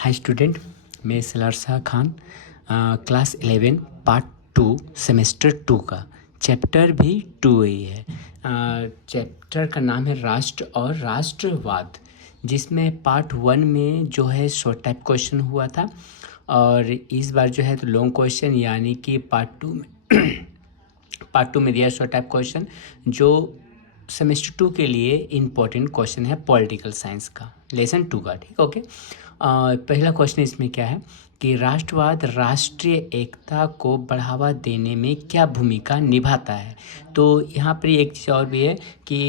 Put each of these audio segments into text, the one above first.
Hi student, मैं Salaar Shah Khan class 11 part 2 semester 2 का chapter भी 2 ही है। चैप्टर का नाम है राष्ट्र और राष्ट्रवाद, जिसमें पार्ट 1 में जो है शॉर्ट टाइप क्वेश्चन हुआ था और इस बार जो है तो लॉन्ग क्वेश्चन, यानी कि पार्ट 2 में पार्ट 2 में दिया शॉर्ट टाइप क्वेश्चन जो सेमेस्टर 2 के लिए इम्पोर्टेंट क्वेश्चन है पॉलिटिकल साइंस का, लेसन 2 का। ठीक, ओके। पहला क्वेश्चन इसमें क्या है कि राष्ट्रवाद राष्ट्रीय एकता को बढ़ावा देने में क्या भूमिका निभाता है। तो यहाँ पर एक चीज़ और भी है कि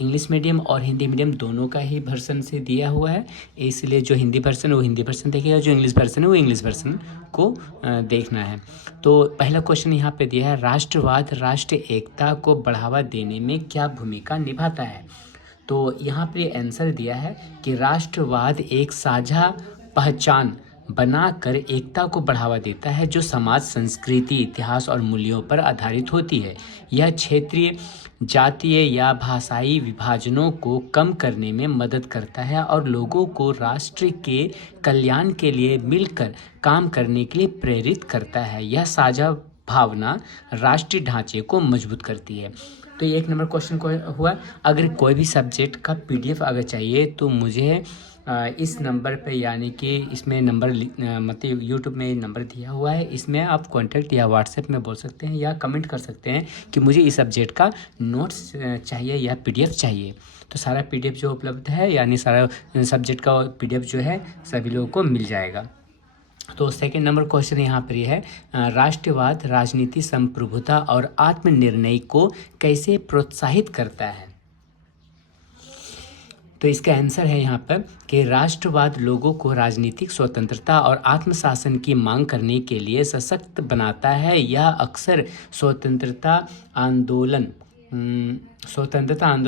इंग्लिश मीडियम और हिंदी मीडियम दोनों का ही वर्सन से दिया हुआ है, इसलिए जो हिंदी वर्सन है वो हिंदी वर्सन देखेगा, जो इंग्लिश वर्सन है वो इंग्लिश वर्सन को देखना है। तो पहला क्वेश्चन यहाँ पे दिया है, राष्ट्रवाद राष्ट्रीय एकता को बढ़ावा देने में क्या भूमिका निभाता है। तो यहाँ पे आंसर दिया है कि राष्ट्रवाद एक साझा पहचान बनाकर एकता को बढ़ावा देता है जो समाज, संस्कृति, इतिहास और मूल्यों पर आधारित होती है। यह क्षेत्रीय, जातीय या भाषाई विभाजनों को कम करने में मदद करता है और लोगों को राष्ट्र के कल्याण के लिए मिलकर काम करने के लिए प्रेरित करता है। यह साझा भावना राष्ट्रीय ढांचे को मजबूत करती है। तो ये एक नंबर क्वेश्चन को हुआ। अगर कोई भी सब्जेक्ट का पीडीएफ अगर चाहिए तो मुझे इस नंबर पे, यानी कि इसमें नंबर मतलब यूट्यूब में नंबर दिया हुआ है, इसमें आप कांटेक्ट या व्हाट्सएप में बोल सकते हैं या कमेंट कर सकते हैं कि मुझे इस सब्जेक्ट का नोट्स चाहिए या पीडीएफ चाहिए। तो सारा पीडीएफ जो उपलब्ध है, यानी सारा सब्जेक्ट का पीडीएफ जो है सभी लोगों को मिल जाएगा। तो सेकेंड नंबर क्वेश्चन यहाँ पर है, राष्ट्रवाद राजनीति, संप्रभुता और आत्मनिर्णय को कैसे प्रोत्साहित करता है। तो इसका आंसर है यहाँ पर कि राष्ट्रवाद लोगों को राजनीतिक स्वतंत्रता और आत्मशासन की मांग करने के लिए सशक्त बनाता है। यह अक्सर स्वतंत्रता आंदोलन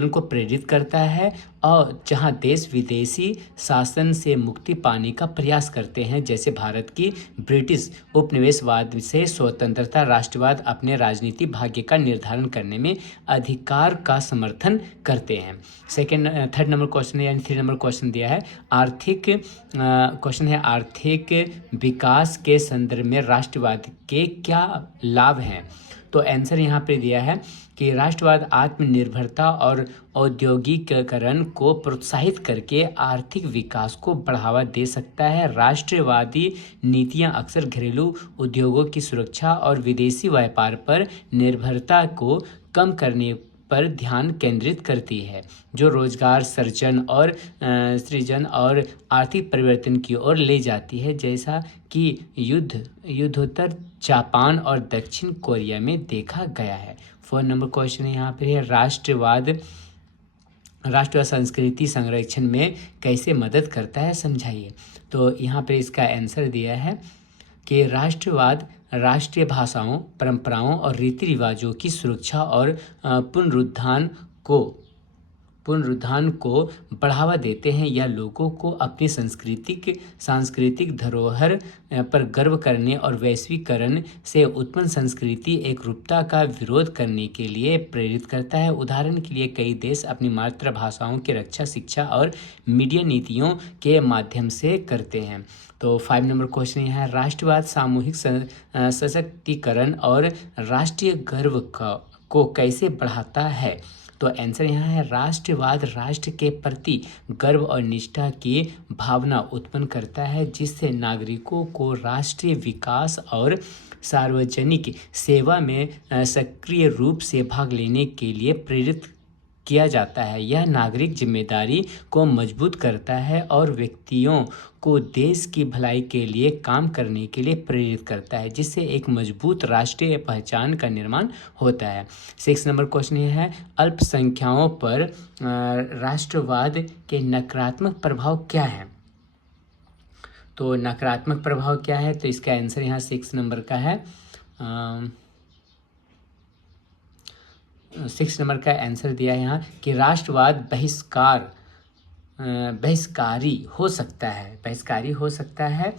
को प्रेरित करता है और जहां देश विदेशी शासन से मुक्ति पाने का प्रयास करते हैं, जैसे भारत की ब्रिटिश उपनिवेशवाद से स्वतंत्रता। राष्ट्रवाद अपने राजनीतिक भाग्य का निर्धारण करने में अधिकार का समर्थन करते हैं। थर्ड नंबर क्वेश्चन यानी 3 नंबर क्वेश्चन दिया है, आर्थिक विकास के संदर्भ में राष्ट्रवाद के क्या लाभ हैं। तो आंसर यहाँ पे दिया है कि राष्ट्रवाद आत्मनिर्भरता और औद्योगिकीकरण को प्रोत्साहित करके आर्थिक विकास को बढ़ावा दे सकता है। राष्ट्रवादी नीतियां अक्सर घरेलू उद्योगों की सुरक्षा और विदेशी व्यापार पर निर्भरता को कम करने पर ध्यान केंद्रित करती है, जो रोजगार सृजन और आर्थिक परिवर्तन की ओर ले जाती है, जैसा कि युद्धोत्तर जापान और दक्षिण कोरिया में देखा गया है। 4 नंबर क्वेश्चन यहाँ पे है, राष्ट्रवाद संस्कृति संरक्षण में कैसे मदद करता है, समझाइए। तो यहाँ पे इसका आंसर दिया है कि राष्ट्रवाद राष्ट्रीय भाषाओं, परंपराओं और रीति रिवाजों की सुरक्षा और पुनरुत्थान को बढ़ावा देते हैं। यह लोगों को अपनी सांस्कृतिक धरोहर पर गर्व करने और वैश्वीकरण से उत्पन्न संस्कृति एकरूपता का विरोध करने के लिए प्रेरित करता है। उदाहरण के लिए कई देश अपनी मातृभाषाओं की रक्षा शिक्षा और मीडिया नीतियों के माध्यम से करते हैं। तो 5 नंबर क्वेश्चन यह है, राष्ट्रवाद सामूहिक सशक्तिकरण और राष्ट्रीय गर्व को कैसे बढ़ाता है। तो आंसर यहाँ है, राष्ट्रवाद राष्ट्र के प्रति गर्व और निष्ठा की भावना उत्पन्न करता है, जिससे नागरिकों को राष्ट्रीय विकास और सार्वजनिक सेवा में सक्रिय रूप से भाग लेने के लिए प्रेरित किया जाता है। यह नागरिक जिम्मेदारी को मजबूत करता है और व्यक्तियों को देश की भलाई के लिए काम करने के लिए प्रेरित करता है, जिससे एक मजबूत राष्ट्रीय पहचान का निर्माण होता है। 6 नंबर क्वेश्चन यह है, अल्पसंख्याकों पर राष्ट्रवाद के नकारात्मक प्रभाव क्या है। तो नकारात्मक प्रभाव क्या है, तो इसका आंसर यहाँ 6 नंबर का है। 6 नंबर का आंसर दिया है यहाँ कि राष्ट्रवाद बहिष्कारी हो सकता है,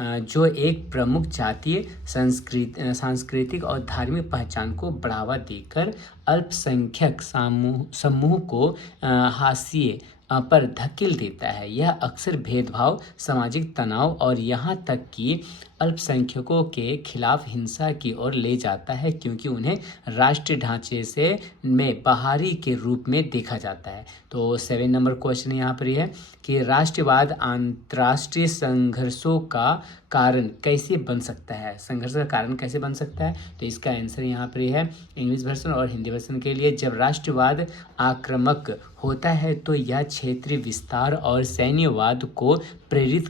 जो एक प्रमुख जातीय, सांस्कृतिक और धार्मिक पहचान को बढ़ावा देकर अल्पसंख्यक समूह को हाशिए पर धकेल देता है। यह अक्सर भेदभाव, सामाजिक तनाव और यहाँ तक कि अल्पसंख्यकों के खिलाफ हिंसा की ओर ले जाता है, क्योंकि उन्हें राष्ट्रीय ढांचे से में बाहरी के रूप में देखा जाता है। तो 7 नंबर क्वेश्चन यहाँ पर यह है कि राष्ट्रवाद अंतर्राष्ट्रीय संघर्षों का कारण कैसे बन सकता है। संघर्ष का कारण कैसे बन सकता है, तो इसका आंसर यहाँ पर यह है इंग्लिश वर्जन और हिंदी वर्जन के लिए। जब राष्ट्रवाद आक्रामक होता है तो यह क्षेत्रीय विस्तार और सैन्यवाद को प्रेरित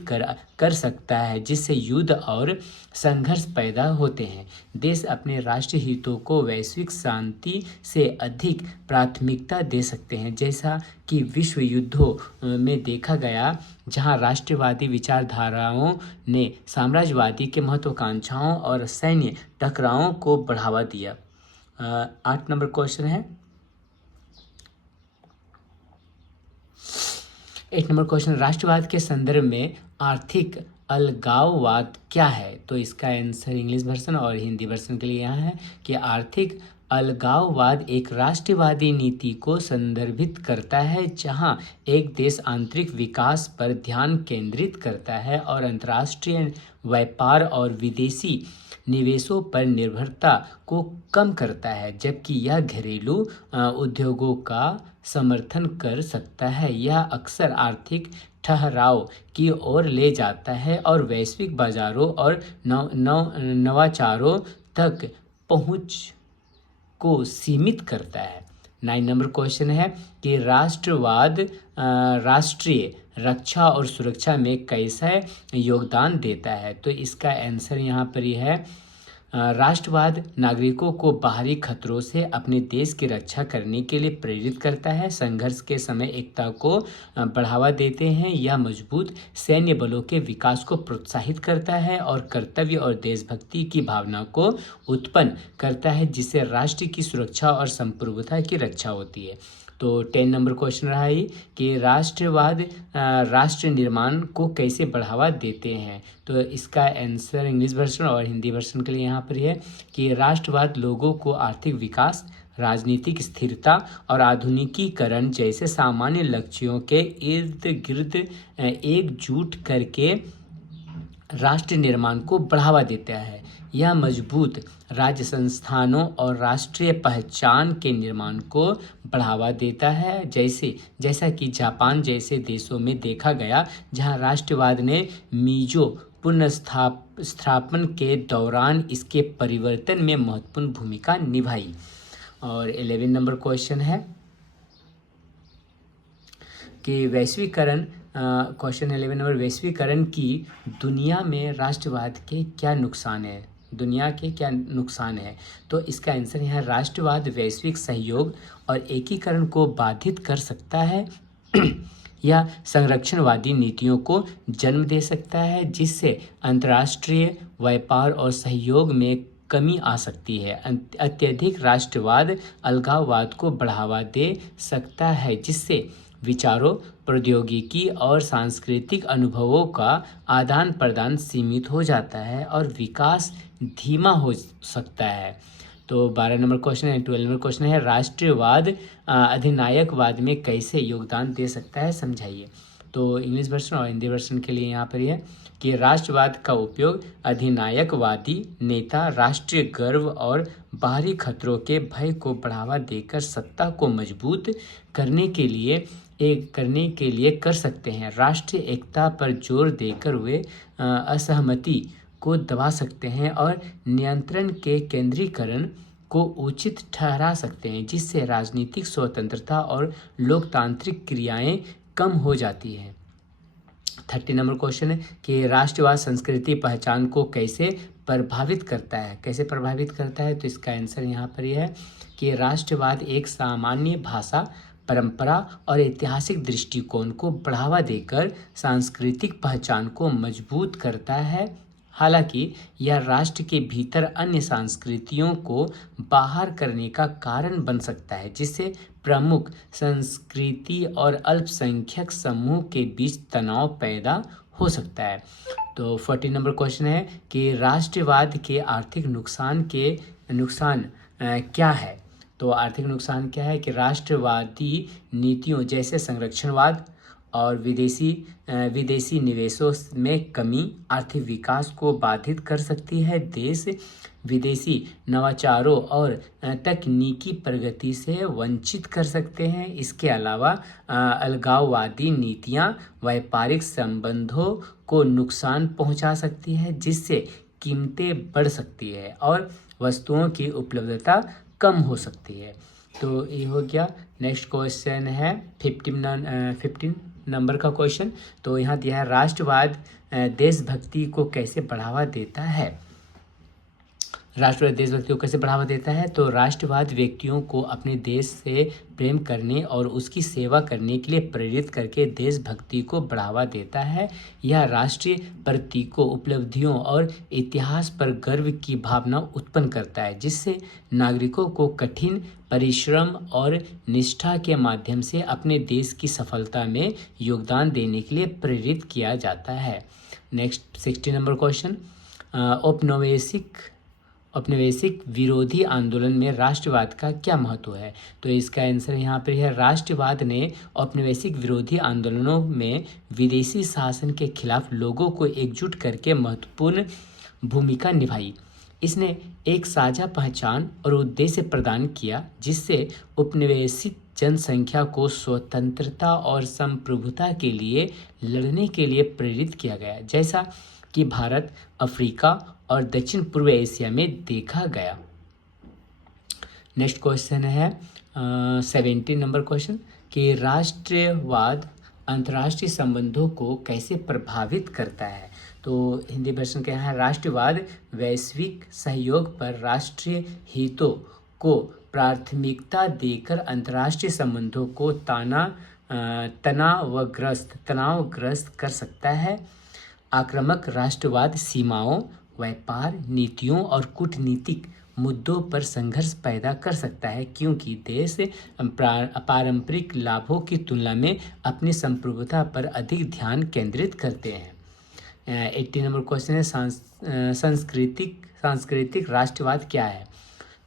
कर सकता है, जिससे युद्ध और संघर्ष पैदा होते हैं। देश अपने राष्ट्रीय हितों को वैश्विक शांति से अधिक प्राथमिकता दे सकते हैं, जैसा कि विश्व युद्धों में देखा गया, जहां राष्ट्रवादी विचारधाराओं ने साम्राज्यवादी के महत्वाकांक्षाओं और सैन्य टकरावों को बढ़ावा दिया। 8 नंबर क्वेश्चन है, 8 नंबर क्वेश्चन, राष्ट्रवाद के संदर्भ में आर्थिक अलगाववाद क्या है। तो इसका आंसर इंग्लिश वर्जन और हिंदी वर्जन के लिए यहाँ है कि आर्थिक अलगाववाद एक राष्ट्रवादी नीति को संदर्भित करता है, जहां एक देश आंतरिक विकास पर ध्यान केंद्रित करता है और अंतर्राष्ट्रीय व्यापार और विदेशी निवेशों पर निर्भरता को कम करता है, जबकि यह घरेलू उद्योगों का समर्थन कर सकता है। यह अक्सर आर्थिक ठहराव की ओर ले जाता है और वैश्विक बाजारों और नवाचारों तक पहुंच को सीमित करता है। 9 नंबर क्वेश्चन है कि राष्ट्रवाद राष्ट्रीय रक्षा और सुरक्षा में कैसा योगदान देता है। तो इसका आंसर यहाँ पर यह है, राष्ट्रवाद नागरिकों को बाहरी खतरों से अपने देश की रक्षा करने के लिए प्रेरित करता है, संघर्ष के समय एकता को बढ़ावा देते हैं, यह मजबूत सैन्य बलों के विकास को प्रोत्साहित करता है और कर्तव्य और देशभक्ति की भावना को उत्पन्न करता है, जिससे राष्ट्र की सुरक्षा और संप्रभुता की रक्षा होती है। तो 10 नंबर क्वेश्चन रहा है कि राष्ट्रवाद राष्ट्र निर्माण को कैसे बढ़ावा देते हैं। तो इसका आंसर इंग्लिश वर्जन और हिंदी वर्जन के लिए यहाँ पर है कि राष्ट्रवाद लोगों को आर्थिक विकास, राजनीतिक स्थिरता और आधुनिकीकरण जैसे सामान्य लक्ष्यों के इर्द गिर्द एकजुट करके राष्ट्र निर्माण को बढ़ावा देता है। यह मजबूत राज्य संस्थानों और राष्ट्रीय पहचान के निर्माण को बढ़ावा देता है, जैसा कि जापान जैसे देशों में देखा गया, जहां राष्ट्रवाद ने मीजो पुनर्स्थापन के दौरान इसके परिवर्तन में महत्वपूर्ण भूमिका निभाई। और 11 नंबर क्वेश्चन है कि वैश्वीकरण, क्वेश्चन 11 नंबर, वैश्वीकरण की दुनिया में राष्ट्रवाद के क्या नुकसान है। दुनिया के क्या नुकसान है, तो इसका आंसर यहाँ राष्ट्रवाद वैश्विक सहयोग और एकीकरण को बाधित कर सकता है या संरक्षणवादी नीतियों को जन्म दे सकता है, जिससे अंतर्राष्ट्रीय व्यापार और सहयोग में कमी आ सकती है। अत्यधिक राष्ट्रवाद अलगाववाद को बढ़ावा दे सकता है, जिससे विचारों, प्रौद्योगिकी और सांस्कृतिक अनुभवों का आदान प्रदान सीमित हो जाता है और विकास धीमा हो सकता है। तो 12 नंबर क्वेश्चन है, 12 नंबर क्वेश्चन है, राष्ट्रवाद अधिनायकवाद में कैसे योगदान दे सकता है, समझाइए। तो इंग्लिश वर्जन और हिंदी वर्जन के लिए यहाँ पर है कि राष्ट्रवाद का उपयोग अधिनायकवादी नेता राष्ट्रीय गर्व और बाहरी खतरों के भय को बढ़ावा देकर सत्ता को मजबूत करने के लिए कर सकते हैं। राष्ट्रीय एकता पर जोर देकर वे असहमति को दबा सकते हैं और नियंत्रण के केंद्रीकरण को उचित ठहरा सकते हैं, जिससे राजनीतिक स्वतंत्रता और लोकतांत्रिक क्रियाएं कम हो जाती हैं। 30 नंबर क्वेश्चन है कि राष्ट्रवाद संस्कृति पहचान को कैसे प्रभावित करता है, तो इसका आंसर यहाँ पर यह है कि राष्ट्रवाद एक सामान्य भाषा, परंपरा और ऐतिहासिक दृष्टिकोण को बढ़ावा देकर सांस्कृतिक पहचान को मजबूत करता है। हालांकि यह राष्ट्र के भीतर अन्य संस्कृतियों को बाहर करने का कारण बन सकता है, जिससे प्रमुख संस्कृति और अल्पसंख्यक समूह के बीच तनाव पैदा हो सकता है। तो 40 नंबर क्वेश्चन है कि राष्ट्रवाद के आर्थिक नुकसान क्या है। तो आर्थिक नुकसान क्या है कि राष्ट्रवादी नीतियों जैसे संरक्षणवाद, और विदेशी निवेशों में कमी आर्थिक विकास को बाधित कर सकती है। देश विदेशी नवाचारों और तकनीकी प्रगति से वंचित कर सकते हैं। इसके अलावा अलगाववादी नीतियां व्यापारिक संबंधों को नुकसान पहुंचा सकती है, जिससे कीमतें बढ़ सकती है और वस्तुओं की उपलब्धता कम हो सकती है। तो ये हो गया। नेक्स्ट क्वेश्चन है 15 नंबर का क्वेश्चन। तो यहाँ दिया है राष्ट्रवाद देशभक्ति को कैसे बढ़ावा देता है। राष्ट्रवाद देशभक्ति को कैसे बढ़ावा देता है। तो राष्ट्रवाद व्यक्तियों को अपने देश से प्रेम करने और उसकी सेवा करने के लिए प्रेरित करके देशभक्ति को बढ़ावा देता है। यह राष्ट्रीय प्रतीकों, उपलब्धियों और इतिहास पर गर्व की भावना उत्पन्न करता है, जिससे नागरिकों को कठिन परिश्रम और निष्ठा के माध्यम से अपने देश की सफलता में योगदान देने के लिए प्रेरित किया जाता है। Next 16 number question. औपनिवेशिक विरोधी आंदोलन में राष्ट्रवाद का क्या महत्व है। तो इसका आंसर यहाँ पर है राष्ट्रवाद ने औपनिवेशिक विरोधी आंदोलनों में विदेशी शासन के खिलाफ लोगों को एकजुट करके महत्वपूर्ण भूमिका निभाई। इसने एक साझा पहचान और उद्देश्य प्रदान किया, जिससे उपनिवेशित जनसंख्या को स्वतंत्रता और संप्रभुता के लिए लड़ने के लिए प्रेरित किया गया, जैसा कि भारत, अफ्रीका और दक्षिण पूर्व एशिया में देखा गया। नेक्स्ट क्वेश्चन है 17 नंबर क्वेश्चन कि राष्ट्रवाद अंतर्राष्ट्रीय संबंधों को कैसे प्रभावित करता है। तो हिंदी वर्षन क्या है, राष्ट्रवाद वैश्विक सहयोग पर राष्ट्रीय हितों को प्राथमिकता देकर अंतर्राष्ट्रीय संबंधों को तनावग्रस्त कर सकता है। आक्रामक राष्ट्रवाद सीमाओं, व्यापार नीतियों और कूटनीतिक मुद्दों पर संघर्ष पैदा कर सकता है, क्योंकि देश पारंपरिक लाभों की तुलना में अपनी संप्रभुता पर अधिक ध्यान केंद्रित करते हैं। 18 नंबर क्वेश्चन है सांस्कृतिक राष्ट्रवाद क्या है।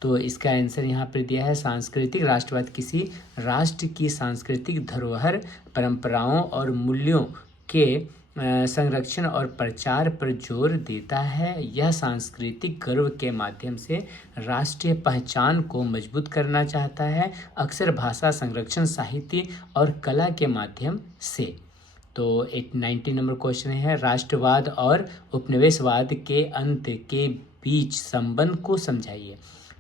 तो इसका आंसर यहाँ पर दिया है सांस्कृतिक राष्ट्रवाद किसी राष्ट्र की सांस्कृतिक धरोहर, परंपराओं और मूल्यों के संरक्षण और प्रचार पर जोर देता है। यह सांस्कृतिक गर्व के माध्यम से राष्ट्रीय पहचान को मजबूत करना चाहता है, अक्सर भाषा संरक्षण, साहित्य और कला के माध्यम से। तो 19 नंबर क्वेश्चन है राष्ट्रवाद और उपनिवेशवाद के अंत के बीच संबंध को समझाइए।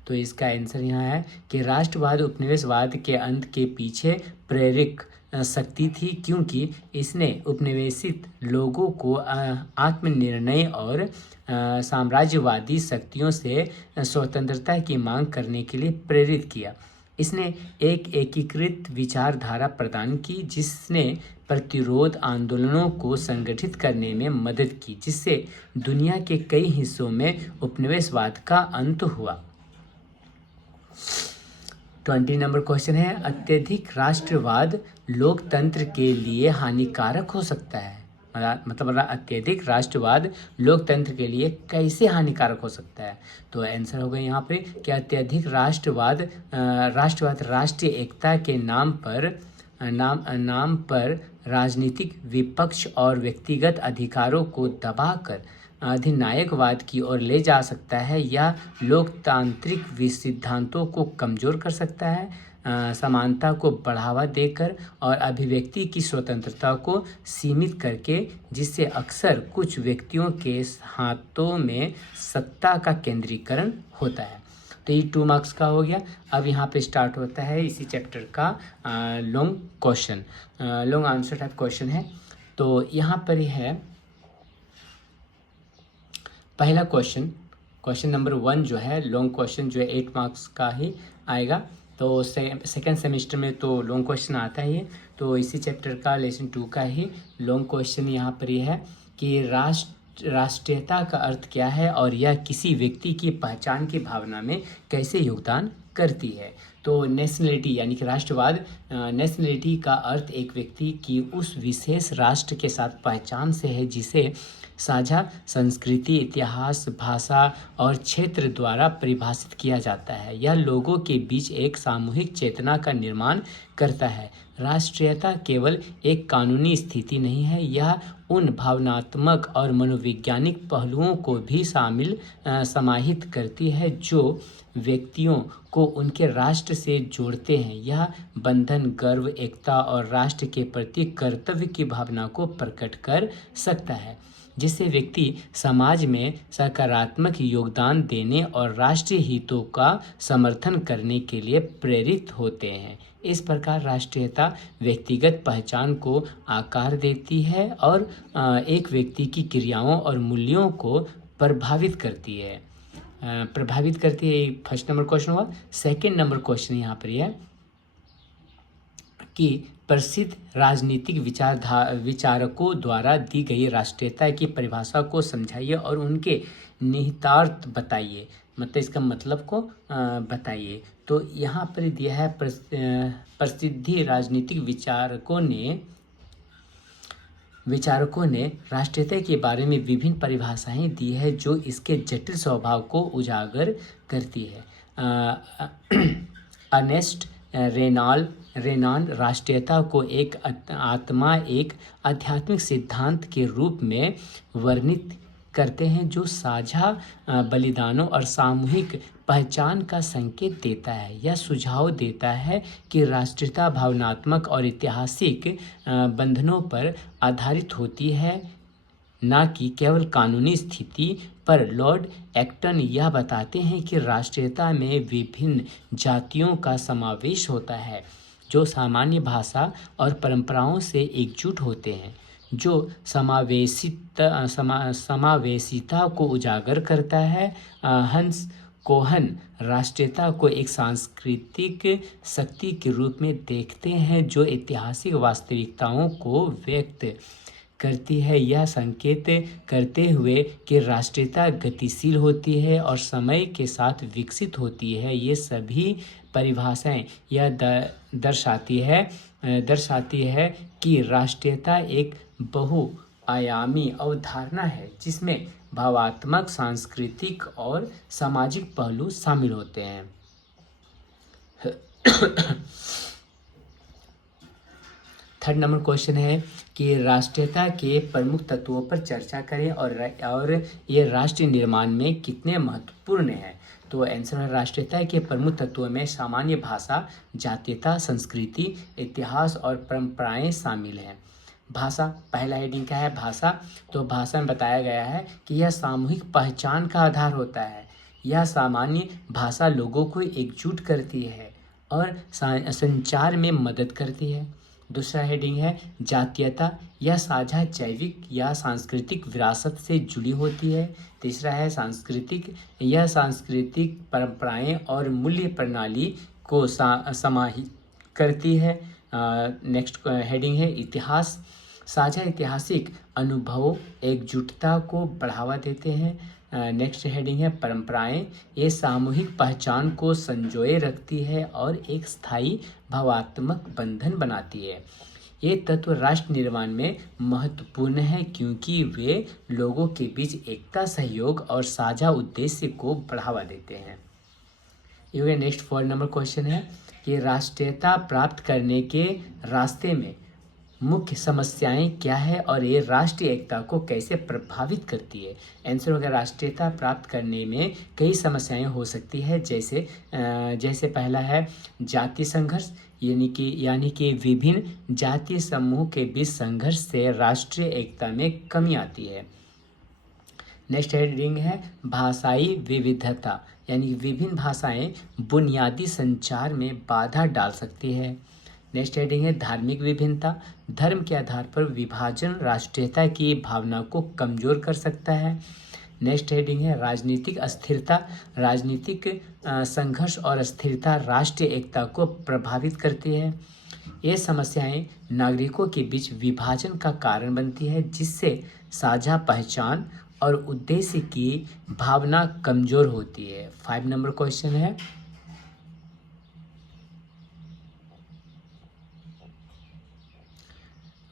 तो इसका आंसर यहाँ है कि राष्ट्रवाद उपनिवेशवाद के अंत के पीछे प्रेरक शक्ति थी, क्योंकि इसने उपनिवेशित लोगों को आत्मनिर्णय और साम्राज्यवादी शक्तियों से स्वतंत्रता की मांग करने के लिए प्रेरित किया। इसने एक एकीकृत विचारधारा प्रदान की, जिसने प्रतिरोध आंदोलनों को संगठित करने में मदद की, जिससे दुनिया के कई हिस्सों में उपनिवेशवाद का अंत हुआ। 20 नंबर क्वेश्चन है अत्यधिक राष्ट्रवाद लोकतंत्र के लिए हानिकारक हो सकता है। मतलब अत्यधिक राष्ट्रवाद लोकतंत्र के लिए कैसे हानिकारक हो सकता है। तो आंसर होगा यहाँ पे कि अत्यधिक राष्ट्रवाद राष्ट्रीय एकता के नाम पर राजनीतिक विपक्ष और व्यक्तिगत अधिकारों को दबाकर अधिनायकवाद की ओर ले जा सकता है। यह लोकतांत्रिक सिद्धांतों को कमजोर कर सकता है, समानता को बढ़ावा देकर और अभिव्यक्ति की स्वतंत्रता को सीमित करके, जिससे अक्सर कुछ व्यक्तियों के हाथों में सत्ता का केंद्रीकरण होता है। तो ये 2 मार्क्स का हो गया। अब यहाँ पे स्टार्ट होता है इसी चैप्टर का long question, long answer type question है। तो यहाँ पर है पहला क्वेश्चन नंबर 1 जो है लॉन्ग क्वेश्चन जो है 8 मार्क्स का ही आएगा। तो सेकेंड सेमेस्टर में तो लॉन्ग क्वेश्चन आता ही है। तो इसी चैप्टर का लेसन 2 का ही लॉन्ग क्वेश्चन यहाँ पर ये है कि राष्ट्रीयता का अर्थ क्या है और यह किसी व्यक्ति की पहचान की भावना में कैसे योगदान करती है। तो नेशनलिटी यानी कि राष्ट्रवाद, नेशनलिटी का अर्थ एक व्यक्ति की उस विशेष राष्ट्र के साथ पहचान से है जिसे साझा संस्कृति, इतिहास, भाषा और क्षेत्र द्वारा परिभाषित किया जाता है। यह लोगों के बीच एक सामूहिक चेतना का निर्माण करता है। राष्ट्रीयता केवल एक कानूनी स्थिति नहीं है, यह उन भावनात्मक और मनोवैज्ञानिक पहलुओं को भी समाहित करती है जो व्यक्तियों को उनके राष्ट्र से जोड़ते हैं। यह बंधन गर्व, एकता और राष्ट्र के प्रति कर्तव्य की भावना को प्रकट कर सकता है, जिससे व्यक्ति समाज में सकारात्मक योगदान देने और राष्ट्रीय हितों का समर्थन करने के लिए प्रेरित होते हैं। इस प्रकार राष्ट्रीयता व्यक्तिगत पहचान को आकार देती है और एक व्यक्ति की क्रियाओं और मूल्यों को प्रभावित करती है। फर्स्ट नंबर क्वेश्चन हुआ। सेकंड नंबर क्वेश्चन यहाँ पर यह कि प्रसिद्ध राजनीतिक विचारकों द्वारा दी गई राष्ट्रीयता की परिभाषा को समझाइए और उनके निहितार्थ बताइए, मतलब इसका मतलब को बताइए। तो यहाँ पर दिया है प्रसिद्ध राजनीतिक विचारकों ने राष्ट्रीयता के बारे में विभिन्न परिभाषाएं दी है जो इसके जटिल स्वभाव को उजागर करती है। अर्नेस्ट रेनान राष्ट्रीयता को एक आध्यात्मिक सिद्धांत के रूप में वर्णित करते हैं जो साझा बलिदानों और सामूहिक पहचान का संकेत देता है। यह सुझाव देता है कि राष्ट्रीयता भावनात्मक और ऐतिहासिक बंधनों पर आधारित होती है, न कि केवल कानूनी स्थिति पर। लॉर्ड एक्टन यह बताते हैं कि राष्ट्रीयता में विभिन्न जातियों का समावेश होता है जो सामान्य भाषा और परंपराओं से एकजुट होते हैं, जो समावेशिता को उजागर करता है। हंस कोहन राष्ट्रीयता को एक सांस्कृतिक शक्ति के रूप में देखते हैं जो ऐतिहासिक वास्तविकताओं को व्यक्त करती है। यह संकेत करते हुए कि राष्ट्रीयता गतिशील होती है और समय के साथ विकसित होती है, ये सभी परिभाषाएं यह दर्शाती है कि राष्ट्रीयता एक बहुआयामी अवधारणा है जिसमें भावात्मक, सांस्कृतिक और सामाजिक पहलू शामिल होते हैं। थर्ड नंबर क्वेश्चन है कि राष्ट्रीयता के प्रमुख तत्वों पर चर्चा करें और ये राष्ट्र निर्माण में कितने महत्वपूर्ण हैं। तो आंसर है राष्ट्रीयता के प्रमुख तत्वों में सामान्य भाषा, जातीयता, संस्कृति, इतिहास और परंपराएं शामिल हैं। भाषा, पहला हेडिंग क्या है? भाषा। तो भाषा में बताया गया है कि यह सामूहिक पहचान का आधार होता है। यह सामान्य भाषा लोगों को एकजुट करती है और संचार में मदद करती है। दूसरा हेडिंग है जातीयता, यह साझा जैविक या सांस्कृतिक विरासत से जुड़ी होती है। तीसरा है सांस्कृतिक, यह सांस्कृतिक परंपराएं और मूल्य प्रणाली को समाहित करती है। नेक्स्ट हेडिंग है इतिहास, साझा ऐतिहासिक अनुभवों एकजुटता को बढ़ावा देते हैं। नेक्स्ट हेडिंग है परंपराएं, ये सामूहिक पहचान को संजोए रखती है और एक स्थायी भावात्मक बंधन बनाती है। ये तत्व राष्ट्र निर्माण में महत्वपूर्ण है क्योंकि वे लोगों के बीच एकता, सहयोग और साझा उद्देश्य को बढ़ावा देते हैं। ये नेक्स्ट 4 नंबर क्वेश्चन है कि राष्ट्रीयता प्राप्त करने के रास्ते में मुख्य समस्याएं क्या है और ये राष्ट्रीय एकता को कैसे प्रभावित करती है। आंसर होगा राष्ट्रीयता प्राप्त करने में कई समस्याएं हो सकती है, जैसे पहला है जाति संघर्ष, यानी कि विभिन्न जातीय समूह के बीच संघर्ष से राष्ट्रीय एकता में कमी आती है। नेक्स्ट हेडिंग है भाषाई विविधता, यानी विभिन्न भाषाएं बुनियादी संचार में बाधा डाल सकती है। नेक्स्ट हेडिंग है धार्मिक विभिन्नता, धर्म के आधार पर विभाजन राष्ट्रीयता की भावना को कमजोर कर सकता है। नेक्स्ट हेडिंग है राजनीतिक अस्थिरता, राजनीतिक संघर्ष और अस्थिरता राष्ट्रीय एकता को प्रभावित करती है। ये समस्याएं नागरिकों के बीच विभाजन का कारण बनती है, जिससे साझा पहचान और उद्देश्य की भावना कमजोर होती है। 5 नंबर क्वेश्चन है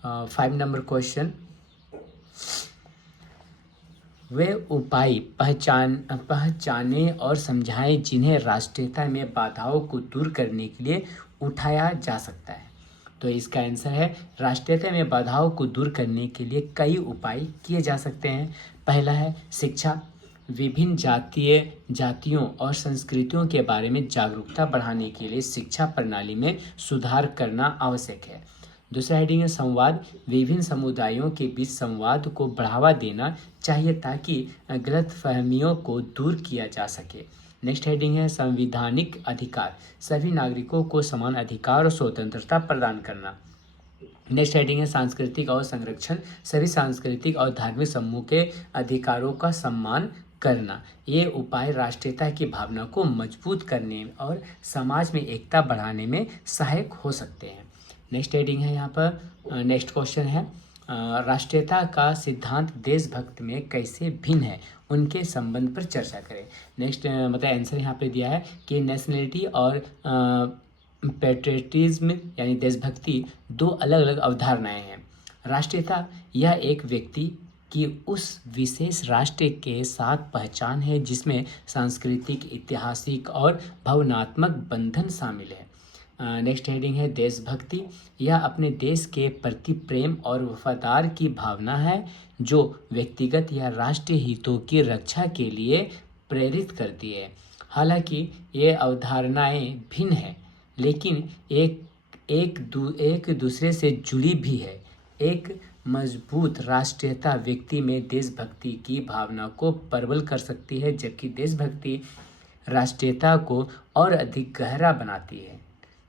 5 नंबर क्वेश्चन, वे उपाय पहचाने और समझाएं जिन्हें राष्ट्रीयता में बाधाओं को दूर करने के लिए उठाया जा सकता है। तो इसका आंसर है राष्ट्रीयता में बाधाओं को दूर करने के लिए कई उपाय किए जा सकते हैं। पहला है शिक्षा, विभिन्न जातियों और संस्कृतियों के बारे में जागरूकता बढ़ाने के लिए शिक्षा प्रणाली में सुधार करना आवश्यक है। दूसरा हेडिंग है संवाद, विभिन्न समुदायों के बीच संवाद को बढ़ावा देना चाहिए ताकि गलतफहमियों को दूर किया जा सके। नेक्स्ट हेडिंग है संवैधानिक अधिकार, सभी नागरिकों को समान अधिकार और स्वतंत्रता प्रदान करना। नेक्स्ट हेडिंग है सांस्कृतिक और संरक्षण, सभी सांस्कृतिक और धार्मिक समूह के अधिकारों का सम्मान करना। ये उपाय राष्ट्रीयता की भावना को मजबूत करने और समाज में एकता बढ़ाने में सहायक हो सकते हैं। नेक्स्ट हेडिंग है यहाँ पर, नेक्स्ट क्वेश्चन है राष्ट्रीयता का सिद्धांत देशभक्त में कैसे भिन्न है, उनके संबंध पर चर्चा करें। नेक्स्ट मतलब आंसर यहाँ पे दिया है कि नेशनलिटी और पैट्रियटिज्म यानी देशभक्ति दो अलग अलग अवधारणाएं हैं। राष्ट्रीयता यह एक व्यक्ति की उस विशेष राष्ट्र के साथ पहचान है जिसमें सांस्कृतिक, ऐतिहासिक और भावनात्मक बंधन शामिल है। नेक्स्ट हेडिंग है देशभक्ति, यह अपने देश के प्रति प्रेम और वफादार की भावना है जो व्यक्तिगत या राष्ट्रीय हितों की रक्षा के लिए प्रेरित करती है। हालांकि ये अवधारणाएं भिन्न हैं लेकिन एक दूसरे से जुड़ी भी है। एक मजबूत राष्ट्रीयता व्यक्ति में देशभक्ति की भावना को प्रबल कर सकती है जबकि देशभक्ति राष्ट्रीयता को और अधिक गहरा बनाती है।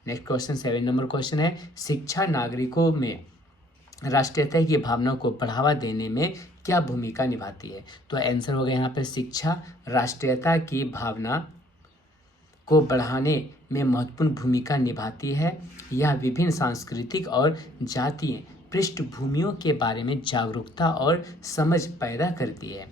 नेक्स्ट क्वेश्चन 7 नंबर क्वेश्चन है शिक्षा नागरिकों में राष्ट्रीयता की भावना को बढ़ावा देने में क्या भूमिका निभाती है। तो आंसर हो गया यहाँ पर शिक्षा राष्ट्रीयता की भावना को बढ़ाने में महत्वपूर्ण भूमिका निभाती है। यह विभिन्न सांस्कृतिक और जातीय पृष्ठभूमियों के बारे में जागरूकता और समझ पैदा करती है।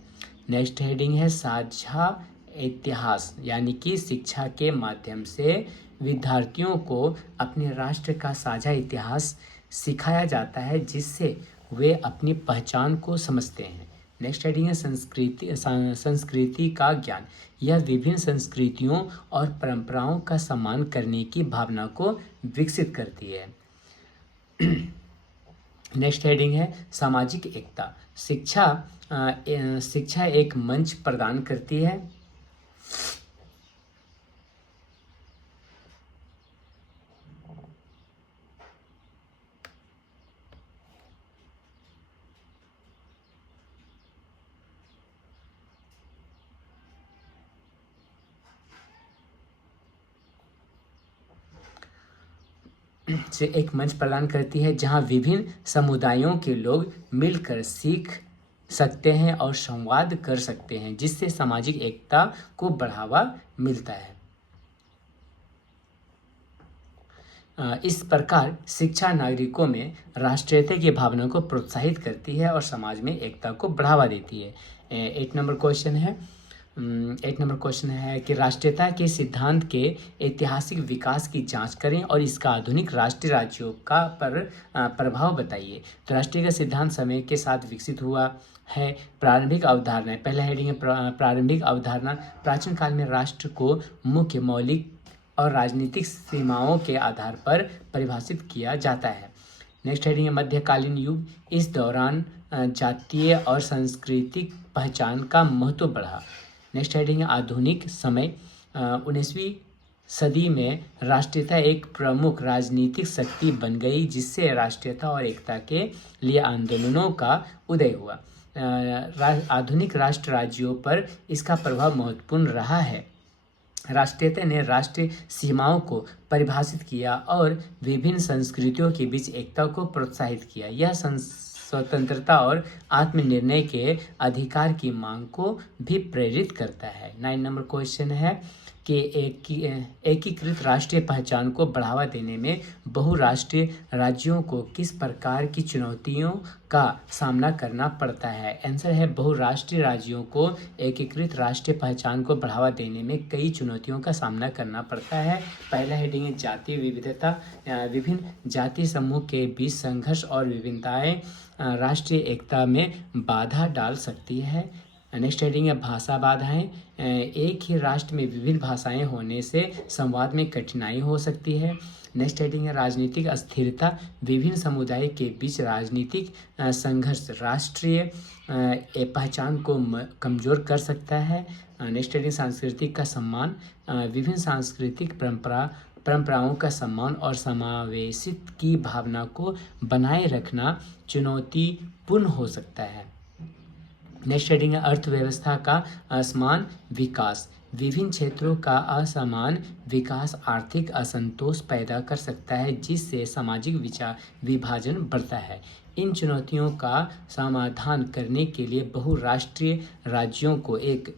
नेक्स्ट हेडिंग है साझा इतिहास, यानी कि शिक्षा के माध्यम से विद्यार्थियों को अपने राष्ट्र का साझा इतिहास सिखाया जाता है जिससे वे अपनी पहचान को समझते हैं। नेक्स्ट हेडिंग है संस्कृति का ज्ञान, यह विभिन्न संस्कृतियों और परंपराओं का सम्मान करने की भावना को विकसित करती है। नेक्स्ट हेडिंग है सामाजिक एकता, शिक्षा एक मंच प्रदान करती है से एक मंच प्रदान करती है जहां विभिन्न समुदायों के लोग मिलकर सीख सकते हैं और संवाद कर सकते हैं जिससे सामाजिक एकता को बढ़ावा मिलता है। इस प्रकार शिक्षा नागरिकों में राष्ट्रीयता की भावना को प्रोत्साहित करती है और समाज में एकता को बढ़ावा देती है। 8 नंबर क्वेश्चन है कि राष्ट्रीयता के सिद्धांत के ऐतिहासिक विकास की जांच करें और इसका आधुनिक राष्ट्रीय राज्यों का पर प्रभाव बताइए। तो राष्ट्रीय का सिद्धांत समय के साथ विकसित हुआ है। प्रारंभिक अवधारणा, पहला हेडिंग है प्रारंभिक अवधारणा, प्राचीन काल में राष्ट्र को मुख्य मौलिक और राजनीतिक सीमाओं के आधार पर परिभाषित किया जाता है। नेक्स्ट हेडिंग है मध्यकालीन युग, इस दौरान जातीय और सांस्कृतिक पहचान का महत्व बढ़ा। नेक्स्ट हेडिंग है आधुनिक समय, 19वीं सदी में राष्ट्रीयता एक प्रमुख राजनीतिक शक्ति बन गई जिससे राष्ट्रीयता और एकता के लिए आंदोलनों का उदय हुआ। आधुनिक राष्ट्र राज्यों पर इसका प्रभाव महत्वपूर्ण रहा है। राष्ट्रीयता ने राष्ट्रीय सीमाओं को परिभाषित किया और विभिन्न संस्कृतियों के बीच एकता को प्रोत्साहित किया। यह स्वतंत्रता और आत्मनिर्णय के अधिकार की मांग को भी प्रेरित करता है। 9 नंबर क्वेश्चन है के एकीकृत राष्ट्रीय पहचान को बढ़ावा देने में बहुराष्ट्रीय राज्यों को किस प्रकार की चुनौतियों का सामना करना पड़ता है? आंसर है बहुराष्ट्रीय राज्यों को एकीकृत राष्ट्रीय पहचान को बढ़ावा देने में कई चुनौतियों का सामना करना पड़ता है। पहला हेडिंग है जातीय विविधता। विभिन्न जाति समूह के बीच संघर्ष और विभिन्नताएं राष्ट्रीय एकता में बाधा डाल सकती है। नेक्स्ट हेडिंग है भाषा बाधाएं। एक ही राष्ट्र में विभिन्न भाषाएं होने से संवाद में कठिनाई हो सकती है। नेक्स्ट हेडिंग है राजनीतिक अस्थिरता। विभिन्न समुदाय के बीच राजनीतिक संघर्ष राष्ट्रीय पहचान को कमजोर कर सकता है। नेक्स्ट हेडिंग सांस्कृतिक का सम्मान। विभिन्न सांस्कृतिक परंपराओं का सम्मान और समावेशित की भावना को बनाए रखना चुनौतीपूर्ण हो सकता है। नेक्स्ट हेडिंग है अर्थव्यवस्था का असमान विकास। विभिन्न क्षेत्रों का असमान विकास आर्थिक असंतोष पैदा कर सकता है, जिससे सामाजिक विभाजन बढ़ता है। इन चुनौतियों का समाधान करने के लिए बहुराष्ट्रीय राज्यों को एक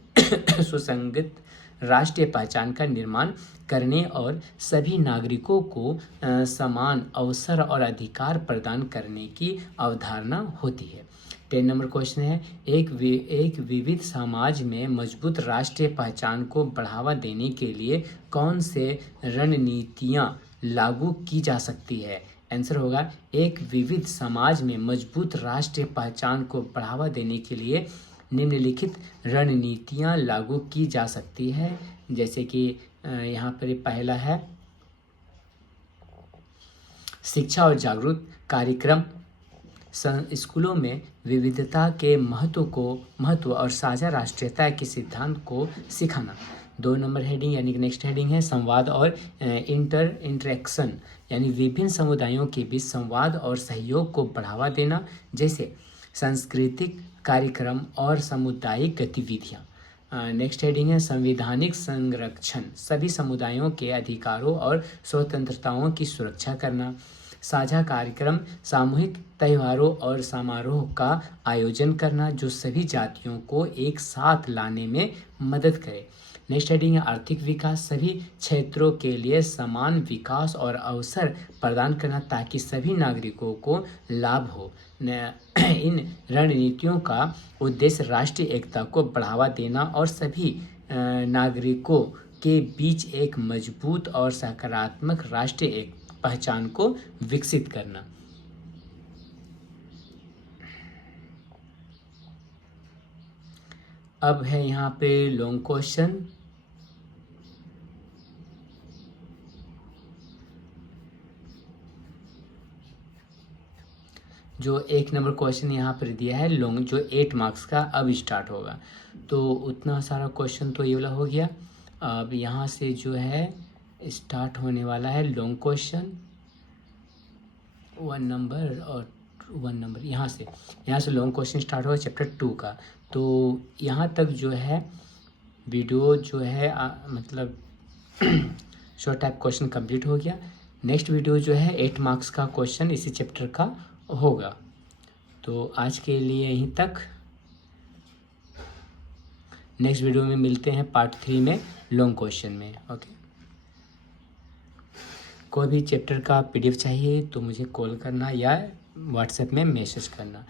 सुसंगत राष्ट्रीय पहचान का निर्माण करने और सभी नागरिकों को समान अवसर और अधिकार प्रदान करने की अवधारणा होती है। 10 नंबर क्वेश्चन है एक विविध समाज में मजबूत राष्ट्रीय पहचान को बढ़ावा देने के लिए कौन से रणनीतियाँ लागू की जा सकती है? आंसर होगा एक विविध समाज में मजबूत राष्ट्रीय पहचान को बढ़ावा देने के लिए निम्नलिखित रणनीतियाँ लागू की जा सकती है। जैसे कि यहाँ पर पहला है शिक्षा और जागरूक कार्यक्रम। स्कूलों में विविधता के महत्व और साझा राष्ट्रीयता के सिद्धांत को सिखाना। 2 नंबर हेडिंग यानी कि नेक्स्ट हेडिंग है संवाद और इंटरेक्शन, यानी विभिन्न समुदायों के बीच संवाद और सहयोग को बढ़ावा देना, जैसे सांस्कृतिक कार्यक्रम और सामुदायिक गतिविधियाँ। नेक्स्ट हेडिंग है संवैधानिक संरक्षण, सभी समुदायों के अधिकारों और स्वतंत्रताओं की सुरक्षा करना। साझा कार्यक्रम, सामूहिक त्योहारों और समारोह का आयोजन करना जो सभी जातियों को एक साथ लाने में मदद करे। नेक्स्ट हेडिंग है आर्थिक विकास, सभी क्षेत्रों के लिए समान विकास और अवसर प्रदान करना ताकि सभी नागरिकों को लाभ हो। इन रणनीतियों का उद्देश्य राष्ट्रीय एकता को बढ़ावा देना और सभी नागरिकों के बीच एक मजबूत और सकारात्मक राष्ट्रीय पहचान को विकसित करना। अब है यहाँ पे लॉन्ग क्वेश्चन। जो 1 नंबर क्वेश्चन यहाँ पर दिया है लॉन्ग, जो 8 मार्क्स का अब स्टार्ट होगा। तो उतना सारा क्वेश्चन तो ये वाला हो गया। अब यहाँ से जो है स्टार्ट होने वाला है लॉन्ग क्वेश्चन 1 नंबर और 1 नंबर। यहाँ से लॉन्ग क्वेश्चन स्टार्ट होगा चैप्टर 2 का। तो यहाँ तक जो है वीडियो जो है मतलब शॉर्ट टाइप क्वेश्चन कंप्लीट हो गया। नेक्स्ट वीडियो जो है 8 मार्क्स का क्वेश्चन इसी चैप्टर का होगा। तो आज के लिए यहीं तक। नेक्स्ट वीडियो में मिलते हैं पार्ट 3 में लॉन्ग क्वेश्चन में। ओके, कोई भी चैप्टर का PDF चाहिए तो मुझे कॉल करना या व्हाट्सएप में मैसेज करना।